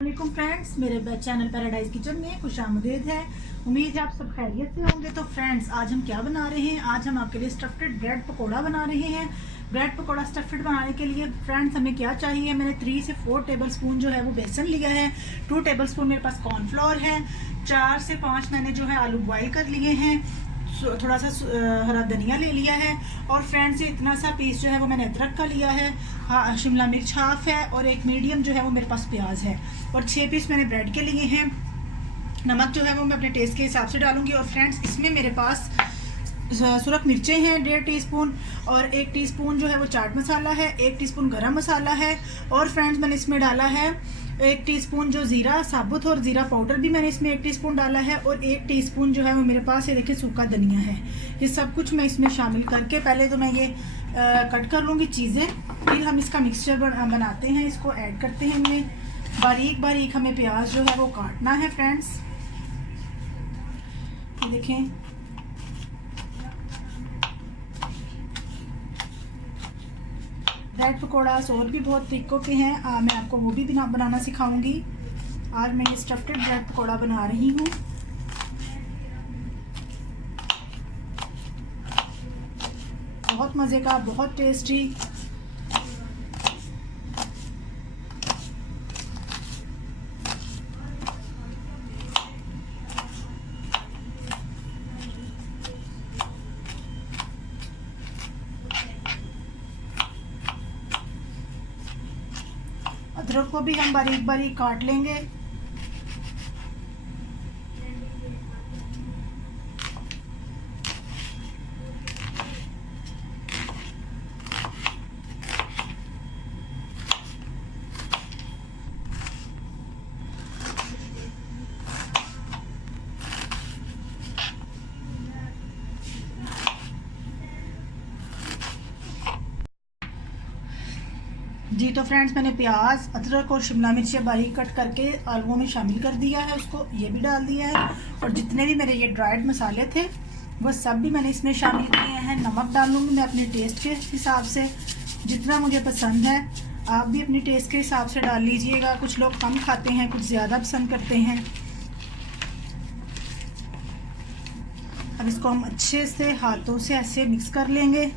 वालेकुम फ्रेंड्स, मेरे channel paradise kitchen में खुशामदीद है। उम्मीद है आप सब खैरियत से होंगे। तो फ्रेंड्स, आज हम क्या बना रहे हैं? आज हम आपके लिए स्टफड ब्रेड पकोड़ा बना रहे हैं। ब्रेड पकोड़ा स्टफड बनाने के लिए फ्रेंड्स हमें क्या चाहिए? मैंने 3 से 4 टेबल स्पून जो है वो बेसन लिया है। 2 टेबल स्पून मेरे पास कॉर्नफ्लोर है। 4 से 5 मैंने जो है आलू बॉयल कर लिए हैं। थोड़ा सा हरा धनिया ले लिया है। और फ्रेंड्स, ये इतना सा पीस जो है वो मैंने अदरक का लिया है। हाँ, शिमला मिर्च हाफ है और एक मीडियम जो है वो मेरे पास प्याज है। और 6 पीस मैंने ब्रेड के लिए हैं। नमक जो है वो मैं अपने टेस्ट के हिसाब से डालूंगी। और फ्रेंड्स, इसमें मेरे पास सुरख मिर्चें हैं 1.5 टीस्पून और 1 टीस्पून जो है वो चाट मसाला है, 1 टीस्पून गरम मसाला है। और फ्रेंड्स, मैंने इसमें डाला है 1 टीस्पून जो ज़ीरा साबुत और ज़ीरा पाउडर भी मैंने इसमें 1 टीस्पून डाला है। और 1 टीस्पून जो है वो मेरे पास ये देखिए सूखा धनिया है। ये सब कुछ मैं इसमें शामिल करके पहले तो मैं ये कट कर लूँगी चीज़ें, फिर हम इसका मिक्सचर बनाते हैं। इसको ऐड करते हैं इनमें। बारीक बारीक हमें प्याज जो है वो काटना है फ्रेंड्स। ये देखें, ब्रेड पकौड़ा और भी बहुत तरीक़ों के हैं। मैं आपको वो भी बनाना सिखाऊंगी। आज मैं ये स्टफ्ड ब्रेड पकौड़ा बना रही हूँ। बहुत मज़े का, बहुत टेस्टी। अदरक को भी हम बारीक बारीक काट लेंगे। जी तो फ्रेंड्स, मैंने प्याज, अदरक और शिमला मिर्च बारीक कट करके आलूओं में शामिल कर दिया है। उसको ये भी डाल दिया है। और जितने भी मेरे ये ड्राइड मसाले थे वो सब भी मैंने इसमें शामिल किए हैं। नमक डालूंगी मैं अपने टेस्ट के हिसाब से, जितना मुझे पसंद है। आप भी अपने टेस्ट के हिसाब से डाल लीजिएगा। कुछ लोग कम खाते हैं, कुछ ज़्यादा पसंद करते हैं। अब इसको हम अच्छे से हाथों से ऐसे मिक्स कर लेंगे।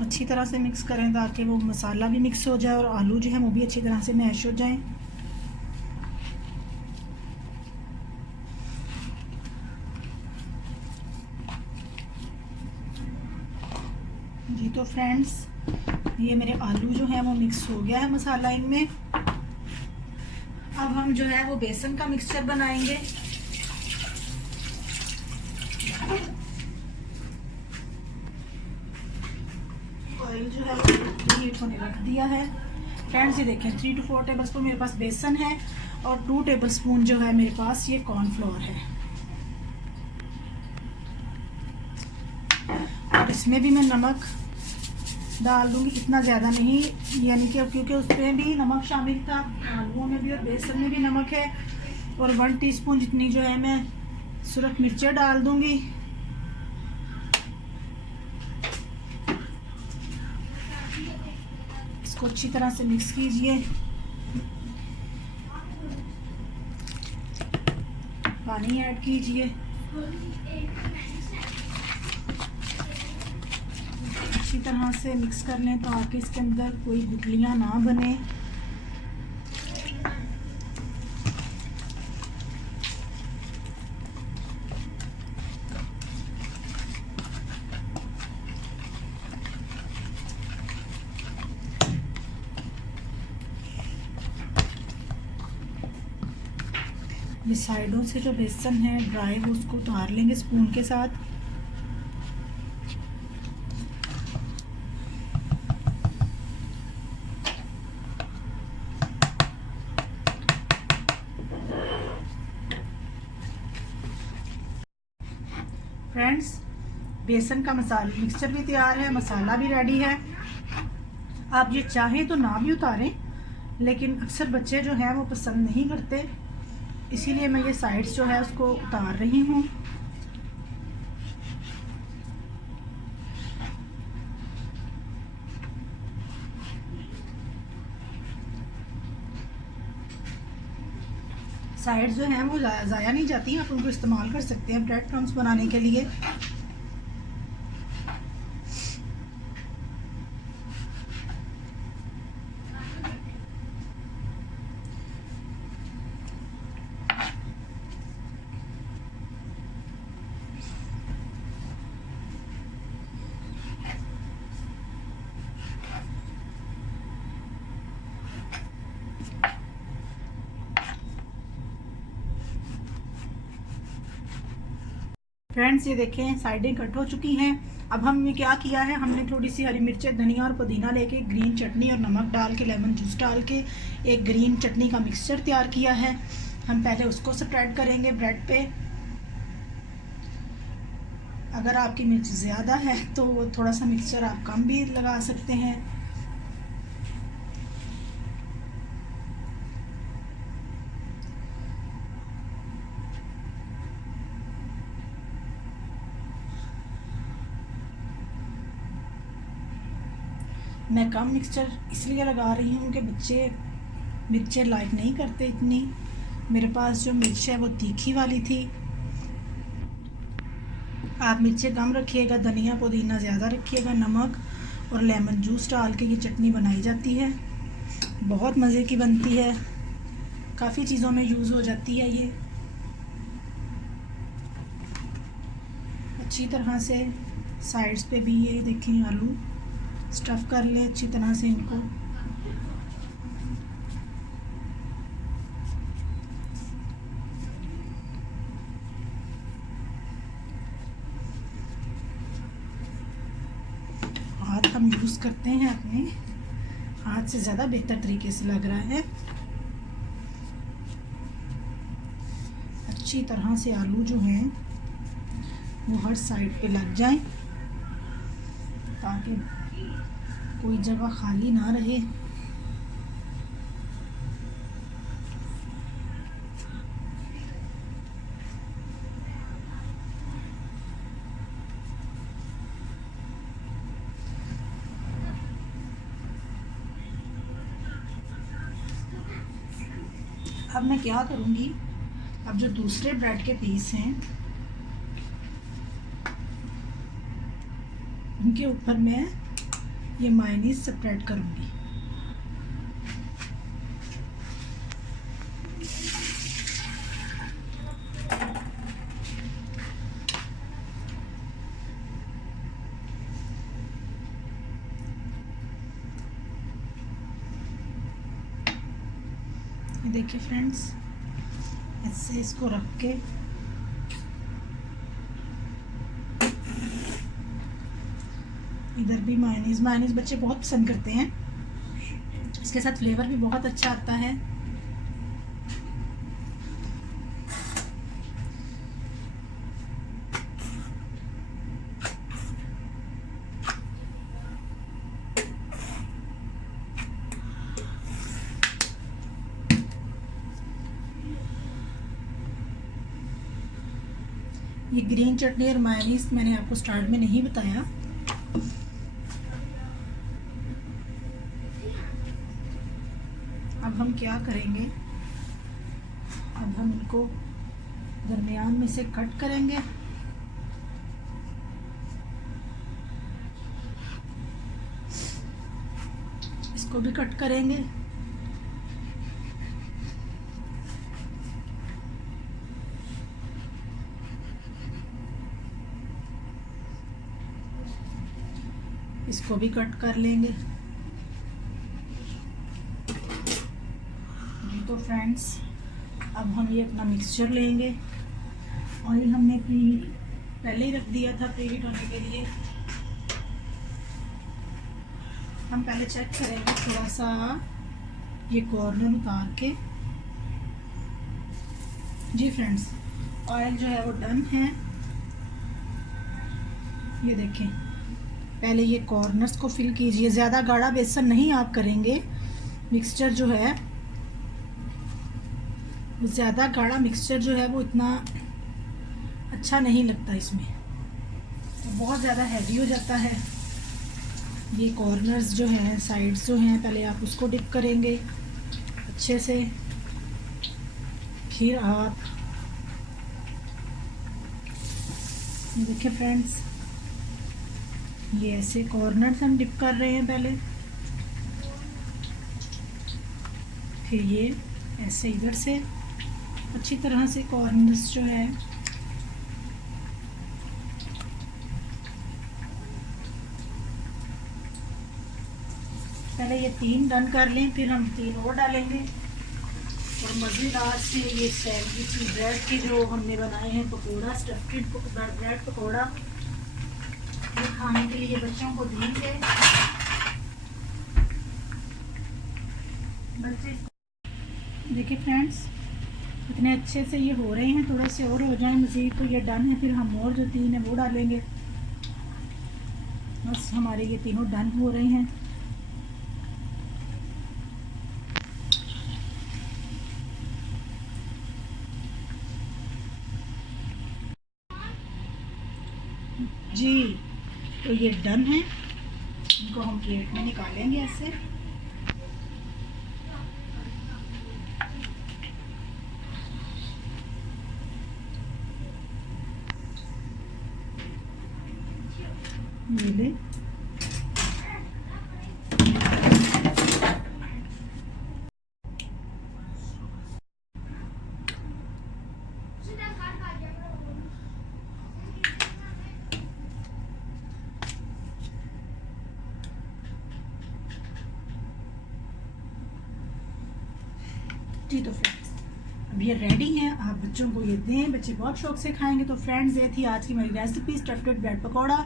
अच्छी तरह से मिक्स करें ताकि वो मसाला भी मिक्स हो जाए और आलू जो है वो भी अच्छी तरह से मैश हो जाएं। जी तो फ्रेंड्स, ये मेरे आलू जो है वो मिक्स हो गया है मसाला इनमें। अब हम जो है वो बेसन का मिक्सचर बनाएंगे। ऑयल जो है वो हीट होने रख दिया है। फ्रेंड्स, ये देखें 3 to 4 टेबल स्पून मेरे पास बेसन है और 2 टेबल स्पून जो है मेरे पास ये कॉर्नफ्लोर है। और इसमें भी मैं नमक डाल दूंगी, इतना ज़्यादा नहीं, यानी कि क्योंकि उसमें भी नमक शामिल था, आलूओं में भी और बेसन में भी नमक है। और 1 टीस्पून जितनी जो है मैं सुरख मिर्चें डाल दूंगी। इसको अच्छी तरह से मिक्स कीजिए। पानी ऐड कीजिए। अच्छी तरह से मिक्स कर लें ताकि इसके अंदर कोई गुठलियां ना बने। ये साइडों से जो बेसन है ड्राई, वो उसको उतार लेंगे स्पून के साथ। फ्रेंड्स, बेसन का मसाला मिक्सचर भी तैयार है, मसाला भी रेडी है। आप ये चाहें तो ना भी उतारें, लेकिन अक्सर बच्चे जो हैं वो पसंद नहीं करते। इसीलिए मैं ये साइड्स जो है उसको उतार रही हूँ। साइड्स जो हैं वो ज़ाया नहीं जाती, आप उनको इस्तेमाल कर सकते हैं ब्रेड क्रम्स बनाने के लिए। फ्रेंड्स ये देखें साइडें कट हो चुकी हैं। अब हमने क्या किया है, हमने थोड़ी सी हरी मिर्चें, धनिया और पुदीना लेके ग्रीन चटनी और नमक डाल के, लेमन जूस डाल के एक ग्रीन चटनी का मिक्सचर तैयार किया है। हम पहले उसको स्प्रेड करेंगे ब्रेड पे। अगर आपकी मिर्च ज़्यादा है तो थोड़ा सा मिक्सचर आप कम भी लगा सकते हैं। मैं कम मिक्सचर इसलिए लगा रही हूँ कि बच्चे मिर्चें लाइक नहीं करते इतनी। मेरे पास जो मिर्च है वो तीखी वाली थी। आप मिर्चें कम रखिएगा, धनिया पुदीना ज़्यादा रखिएगा, नमक और लेमन जूस डाल के ये चटनी बनाई जाती है। बहुत मज़े की बनती है, काफ़ी चीज़ों में यूज़ हो जाती है ये। अच्छी तरह से साइड्स पे भी ये देखें आलू स्टफ़ कर ले अच्छी तरह से इनको। हाथ हम यूज़ करते हैं अपने हाथ से, ज़्यादा बेहतर तरीके से लग रहा है। अच्छी तरह से आलू जो हैं वो हर साइड पे लग जाएं ताकि कोई जगह खाली ना रहे। अब मैं क्या करूँगी, अब जो दूसरे ब्रेड के पीस हैं उनके ऊपर मैं ये मायोनीज स्प्रेड करूँगी। देखिए फ्रेंड्स, ऐसे इसको रख के इधर भी मायोनीज बच्चे बहुत पसंद करते हैं, इसके साथ फ्लेवर भी बहुत अच्छा आता है। ये ग्रीन चटनी और मायोनीज मैंने आपको स्टार्ट में नहीं बताया। अब हम क्या करेंगे, अब हम इनको दरमियान में से कट करेंगे। इसको भी कट करेंगे। इसको भी कट कर लेंगे। तो फ्रेंड्स अब हम ये अपना मिक्सचर लेंगे। ऑयल हमने पहले ही रख दिया था प्रीहीट होने के लिए। हम पहले चेक करेंगे थोड़ा सा ये कॉर्नर उतार के। जी फ्रेंड्स, ऑयल जो है वो डन है। ये देखें, पहले ये कॉर्नर्स को फिल कीजिए। ज़्यादा गाढ़ा बेसन नहीं आप करेंगे। मिक्सचर जो है ज़्यादा गाढ़ा मिक्सचर जो है वो इतना अच्छा नहीं लगता इसमें, तो बहुत ज़्यादा हैवी हो जाता है। ये कॉर्नर्स जो हैं, साइड्स जो हैं, पहले आप उसको डिप करेंगे अच्छे से, फिर आप देखिए फ्रेंड्स, ये ऐसे कॉर्नर्स हम डिप कर रहे हैं पहले, फिर ये ऐसे इधर से अच्छी तरह से कॉर्नर्स जो है पहले ये 3 डन कर लें, फिर हम 3 और डालेंगे। और मज़ेदार से ये सैंडविच ब्रेड के जो हमने बनाए हैं पकोड़ा, स्टफ्ड ब्रेड पकोड़ा, ये खाने के लिए बच्चों को देंगे। बच्चे देखिए फ्रेंड्स, इतने अच्छे से ये हो रहे हैं, थोड़ा से और हो जाए मज़ीद तो ये डन है। फिर हम और जो 3 है वो डालेंगे। बस हमारे ये तीनों डन हो रहे हैं। जी, तो ये डन है, इनको हम प्लेट में निकालेंगे ऐसे। ये ले, जी तो फ्रेंड्स अब ये रेडी हैं, आप बच्चों को ये दें, बच्चे बहुत शौक से खाएंगे। तो फ्रेंड्स ये थी आज की मेरी रेसिपी स्टफ्ड ब्रेड पकौड़ा।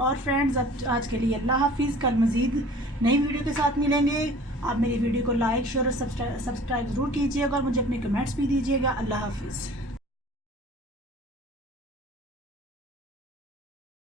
और फ्रेंड्स अब आज के लिए अल्लाह हाफिज़, कल मज़ीद नई वीडियो के साथ मिलेंगे। आप मेरी वीडियो को लाइक शेयर और सब्सक्राइब ज़रूर कीजिएगा और मुझे अपने कमेंट्स भी दीजिएगा। अल्लाह हाफिज़।